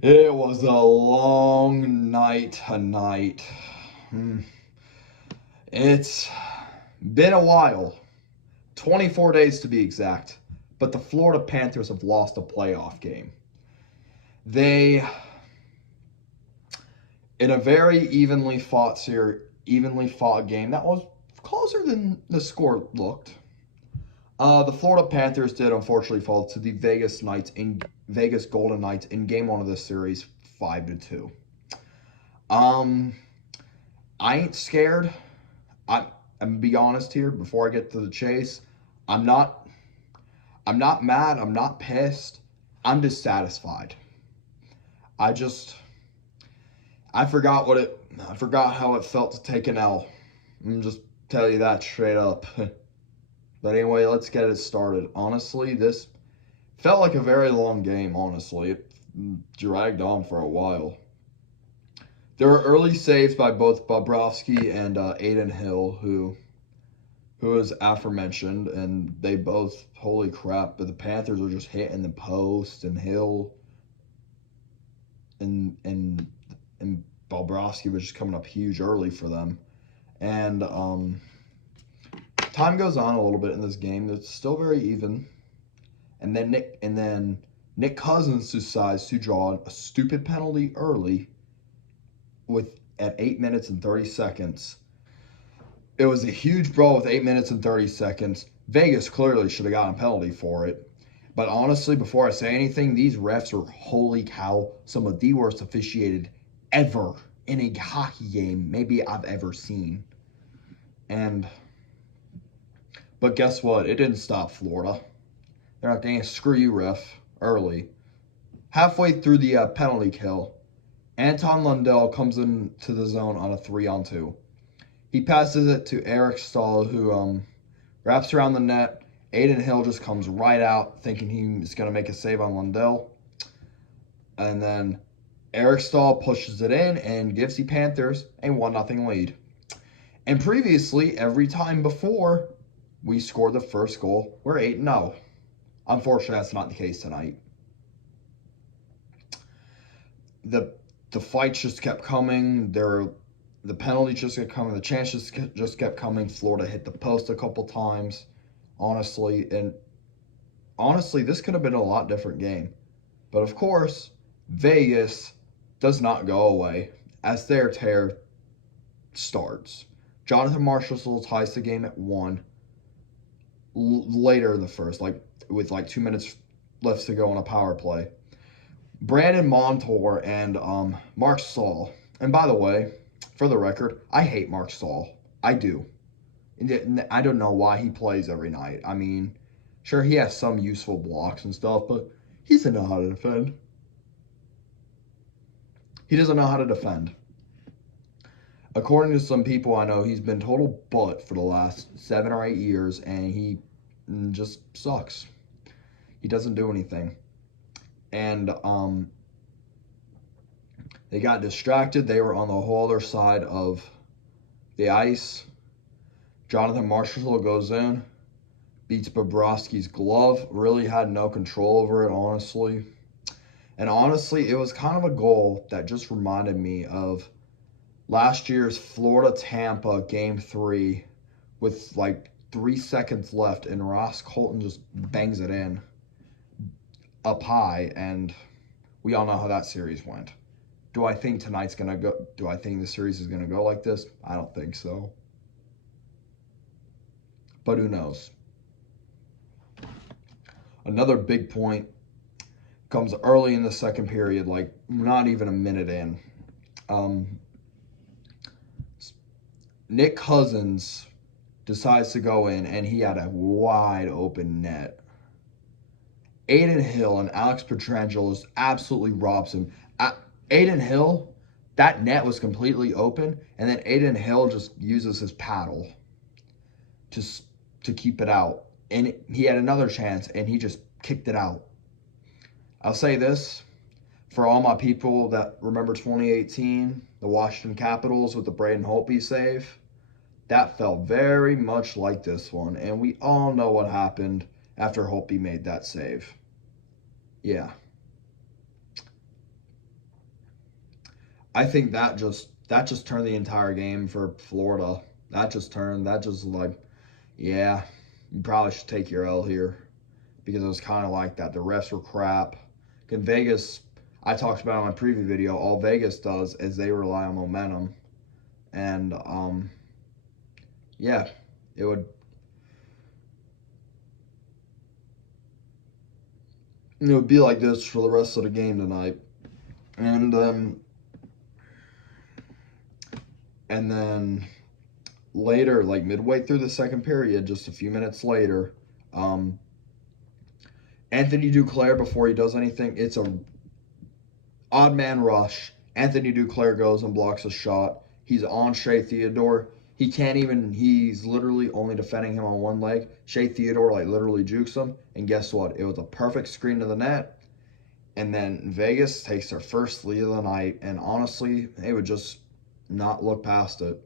It was a long night tonight. Hmm. It's been a while, 24 days to be exact, but the Florida Panthers have lost a playoff game. They, in a very evenly fought game that was closer than the score looked. The Florida Panthers did unfortunately fall to the Vegas Golden Knights in Game One of this series, 5-2. Um, I ain't scared. I'm, I'm gonna be honest here before I get to the chase. I'm not. I'm not mad. I'm not pissed. I'm dissatisfied. I just. I forgot what it. I forgot how it felt to take an L. I'm just tell you that straight up. But anyway, let's get it started. Honestly, this felt like a very long game. Honestly, it dragged on for a while. There were early saves by both Bobrovsky and Aiden Hill, who was aforementioned, and they both, holy crap, but the Panthers were just hitting the post, and Hill and Bobrovsky was just coming up huge early for them. And time goes on a little bit in this game. It's still very even. And then Nick Cousins decides to draw a stupid penalty early with at 8 minutes and 30 seconds. It was a huge brawl with 8 minutes and 30 seconds. Vegas clearly should have gotten a penalty for it. But honestly, before I say anything, these refs are, holy cow, some of the worst officiated ever in a hockey game maybe I've ever seen. But guess what? It didn't stop Florida. They're not going to screw you, ref, early. Halfway through the penalty kill, Anton Lundell comes into the zone on a 3-on-2. He passes it to Eric Stahl, who wraps around the net. Aiden Hill just comes right out, thinking he's going to make a save on Lundell. And then Eric Stahl pushes it in and gives the Panthers a 1-0 lead. And previously, every time before we scored the first goal, we're 8-0. Unfortunately, that's not the case tonight. The fights just kept coming. The penalties just kept coming. The chances just kept coming. Florida hit the post a couple times, honestly. And honestly, this could have been a lot different game. But of course, Vegas does not go away as their tear starts. Jonathan Marchessault ties the game at 1 later in the first, with 2 minutes left to go on a power play. Brandon Montour and Mark Stahl. And by the way, for the record, I hate Mark Stahl. I do. And I don't know why he plays every night. I mean, sure, he has some useful blocks and stuff, but he doesn't know how to defend. He doesn't know how to defend. According to some people I know, he's been total butt for the last 7 or 8 years, and he just sucks. He doesn't do anything. And they got distracted. They were on the whole other side of the ice. Jonathan Marchessault goes in, beats Bobrovsky's glove. Really had no control over it, honestly. And honestly, it was kind of a goal that just reminded me of last year's Florida-Tampa Game 3 with 3 seconds left, and Ross Colton just bangs it in up high, and we all know how that series went. Do I think tonight's going to go? Do I think the series is going to go like this? I don't think so. But who knows? Another big point comes early in the second period, not even a minute in. Nick Cousins decides to go in, and he had a wide open net. Aiden Hill and Alex Pietrangelo absolutely robs him. Aiden Hill, that net was completely open, and then Aiden Hill just uses his paddle to keep it out. And he had another chance, and he just kicked it out. I'll say this, for all my people that remember 2018, the Washington Capitals with the Braden Holtby save, that felt very much like this one, and we all know what happened after Holtby made that save. Yeah. I think that just turned the entire game for Florida. That just like, yeah, you probably should take your L here because it was kind of like that. The refs were crap. In Vegas, I talked about in my preview video, all Vegas does is they rely on momentum. And yeah, it would be like this for the rest of the game tonight. And and then later, like midway through the second period, just a few minutes later, um, Anthony Duclair, before he does anything, it's a odd man rush. Anthony Duclair goes and blocks a shot. He's on Shea Theodore. He can't even, he's literally only defending him on one leg. Shea Theodore, like, literally jukes him. And guess what? It was a perfect screen to the net. And then Vegas takes their first lead of the night. And honestly, they would just not look past it.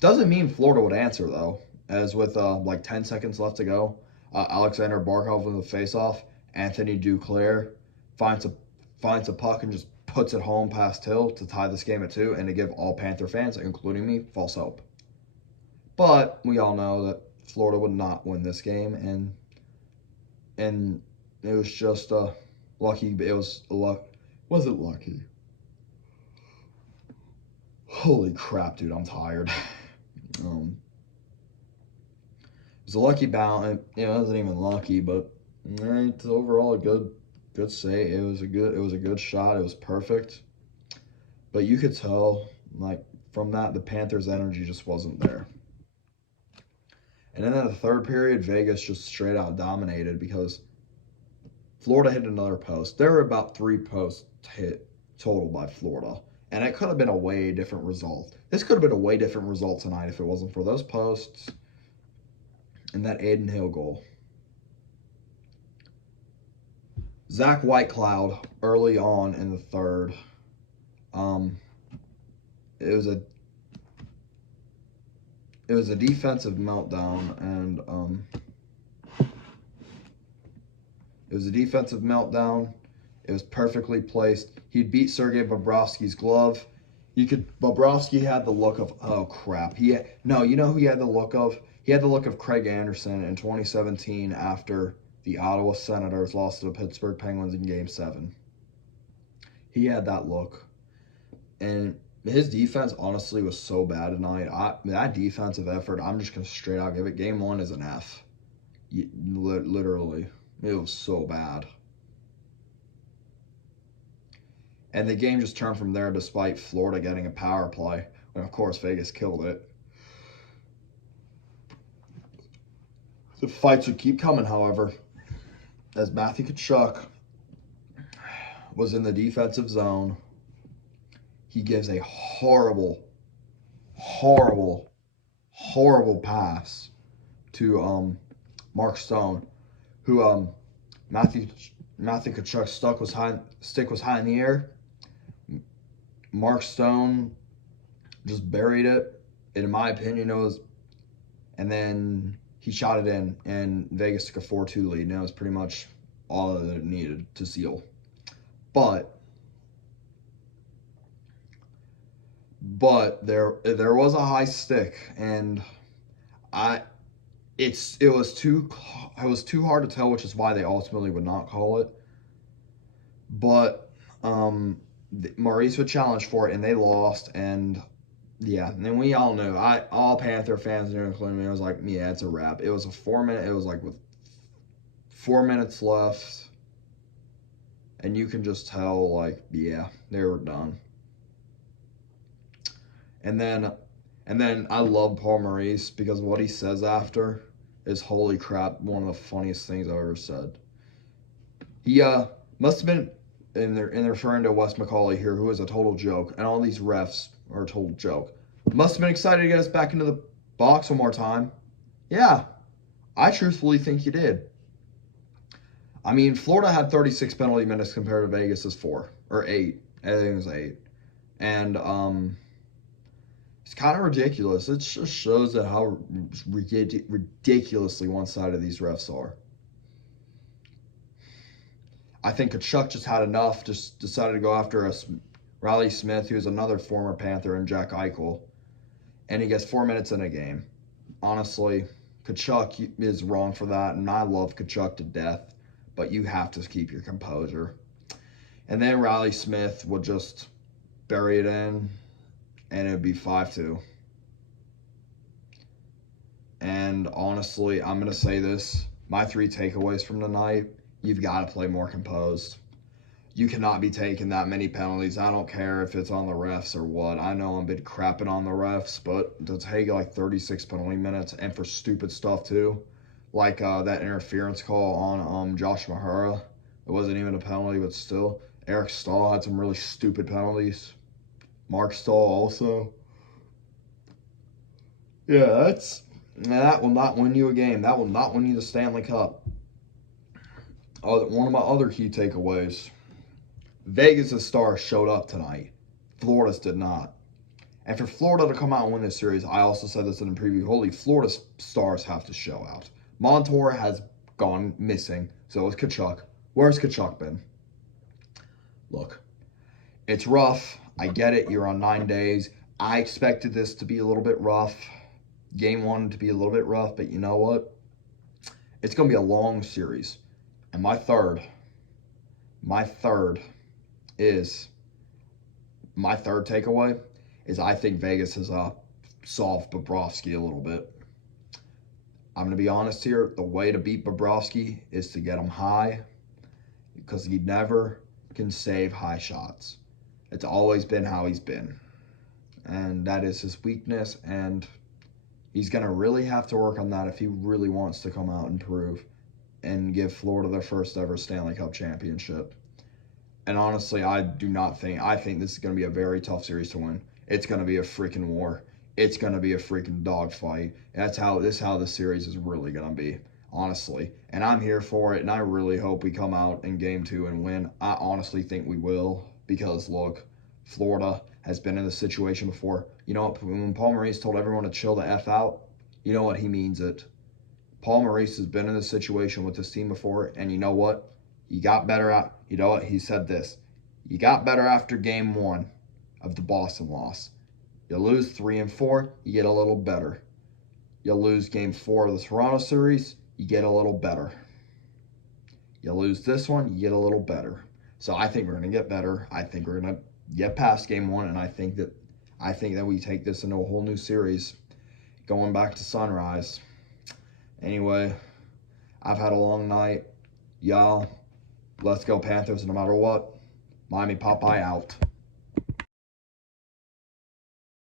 Doesn't mean Florida would answer, though. As with, like, 10 seconds left to go, Alexander Barkov with the face-off. Anthony Duclair finds a puck and just puts it home past Hill to tie this game at 2 and to give all Panther fans, including me, false hope. But we all know that Florida would not win this game, and it was just lucky. It was luck. Was it lucky? Holy crap, dude! I'm tired. It was a lucky bounce. It wasn't even lucky, but it's overall a good save. It was a good shot. It was perfect. But you could tell, like, from that, the Panthers' energy just wasn't there. And then in the third period, Vegas just straight out dominated because Florida hit another post. There were about 3 posts hit total by Florida. And it could have been a way different result. This could have been a way different result tonight if it wasn't for those posts and that Aiden Hill goal. Zach Whitecloud early on in the third. It was a defensive meltdown, and It was perfectly placed. He'd beat Sergei Bobrovsky's glove. Bobrovsky had the look of, oh crap. You know who he had the look of? He had the look of Craig Anderson in 2017 after the Ottawa Senators lost to the Pittsburgh Penguins in Game 7. He had that look. And his defense, honestly, was so bad tonight. That defensive effort, I'm just going to straight out give it. Game 1 is an F. Literally. It was so bad. And the game just turned from there despite Florida getting a power play. And, of course, Vegas killed it. The fights would keep coming, however, as Matthew Tkachuk was in the defensive zone. He gives a horrible pass to Mark Stone, who Matthew Tkachuk's stick was high in the air. Mark Stone just buried it. In my opinion, it was, and then he shot it in, and Vegas took a 4-2 lead, and that was pretty much all that it needed to seal. But there was a high stick, and it was too hard to tell, which is why they ultimately would not call it. But Maurice would challenge for it, and they lost, and yeah, and then we all knew. All Panther fans knew, including me. I was like, yeah, it's a wrap. It was a 4-minute. It was like with 4 minutes left, and you can just tell, like, yeah, they were done. And then I love Paul Maurice because what he says after is, holy crap, one of the funniest things I've ever said. He must have been in referring to Wes McCauley here, who is a total joke, and all these refs are a total joke. Must have been excited to get us back into the box one more time. Yeah, I truthfully think he did. I mean, Florida had 36 penalty minutes compared to Vegas's 4 or 8. I think it was 8, and it's kind of ridiculous. It just shows that how ridiculously one-sided these refs are. I think Tkachuk just had enough, just decided to go after us Riley Smith, who's another former Panther, and Jack Eichel. And he gets 4 minutes in a game. Honestly, Tkachuk is wrong for that, and I love Tkachuk to death, but you have to keep your composure. And then Riley Smith will just bury it in, and it would be 5-2. And honestly, I'm going to say this. My 3 takeaways from tonight, you've got to play more composed. You cannot be taking that many penalties. I don't care if it's on the refs or what. I know I've been crapping on the refs, but to take like 36 penalty minutes and for stupid stuff too, like that interference call on Josh Mahura. It wasn't even a penalty, but still. Eric Stahl had some really stupid penalties. Mark Stahl also. Yeah, that will not win you a game. That will not win you the Stanley Cup. One of my other key takeaways. Vegas' stars showed up tonight. Florida's did not. And for Florida to come out and win this series, I also said this in the preview, holy, Florida's stars have to show out. Montour has gone missing. So has Tkachuk. Where's Tkachuk been? Look, it's rough. I get it. You're on 9 days. I expected this to be a little bit rough. Game 1 to be a little bit rough, but you know what? It's going to be a long series. And my third takeaway is I think Vegas has solved Bobrovsky a little bit. I'm going to be honest here. The way to beat Bobrovsky is to get him high because he never can save high shots. It's always been how he's been. And that is his weakness, and he's going to really have to work on that if he really wants to come out and prove and give Florida their first ever Stanley Cup championship. And honestly, I think this is going to be a very tough series to win. It's going to be a freaking war. It's going to be a freaking dogfight. That's how the series is really going to be, honestly. And I'm here for it, and I really hope we come out in Game 2 and win. I honestly think we will because, look, Florida has been in this situation before. You know what? When Paul Maurice told everyone to chill the F out, you know what? He means it. Paul Maurice has been in this situation with this team before, and you know what? You got better out. You know what? He said this. You got better after Game 1 of the Boston loss. You lose 3 and 4, you get a little better. You lose Game 4 of the Toronto series, you get a little better. You lose this one, you get a little better. So I think we're going to get better. I think we're going to get past Game 1, and I think that we take this into a whole new series, going back to sunrise. Anyway, I've had a long night. Y'all, let's go Panthers no matter what. Miami Popeye out.